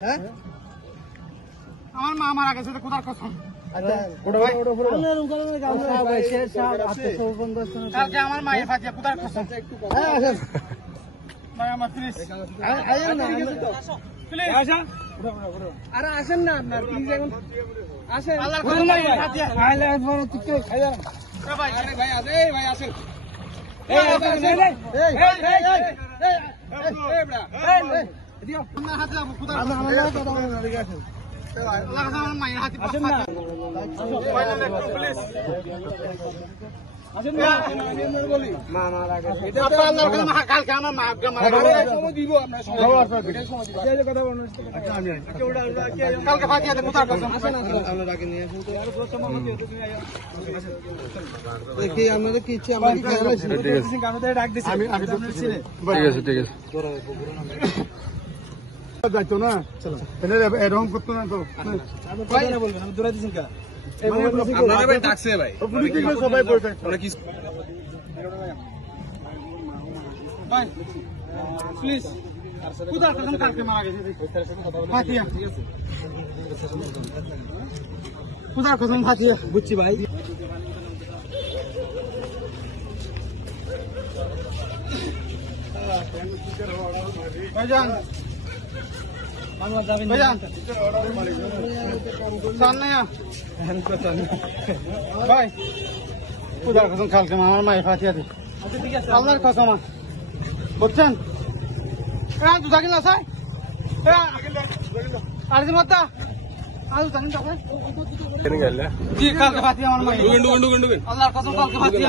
হ্যাঁ আমার মা মারা গেছে তো কোথার কসম কালকে আমার মায়ের ফাটিয়া কোথার কসম ভাই আমার প্লিজ আরে আসেন না আপনার প্লিজ এখন আসেন আল্লাহর কসম ফাটিয়া খাইলে পরে তুই খাইয়া ভাই আরে ভাই আসে ভাই আসেন এই এই এই এই বড়া এই এদিকে আপনার হাতে যাবো কোথার আমার লাগে কথা বলেন না ঠিক আছে আল্লাহর কসম আমার মায়ের হাতে আসেন না প্লিজ আসেন না আমি বলি মা মারা গেছে এটা তো আল্লাহর কসম কালকে আমার মা মারা দিব আমরা সময় দিব এই যে কথা বলেন আমি কালকে ফাটিয়াতে কোথার কসম আসেন আমরা ডাকে নিয়ে আসুন তো আর কসম আমাকে দেখি আমাদের কি ইচ্ছে আমরা খেয়াল আছে ঠিক আছে আমাদের ডাক দিছি আমি ঠিক আছে ঠিক আছে যাইতো না চলো এরকম করতো না তো ভাই না বলবেন আমি দৌড়াই দিছেন কা আপনারা ভাই ডাকছে ভাই পুলিশ থেকে সবাই বলতে আমরা কি ভাই প্লিজ কোথা কসম কালকে মারা গেছে ফাটিয়া কোথা কসম ফাটিয়া বুঝছি ভাই ভাইজান বাংলা যাবেন ভাইজান সামনে ভাই কোথার কসম কালকে আমার মায়ের ফাটিয়া দি আল্লাহর কসম বুঝছেন হ্যাঁ তুই থাকিল না স্যার আর যে মত আজ জানেন তো জি কালকে ফাটিয়া আমার মায়ের আল্লাহর কসম কালকে ফাটিয়া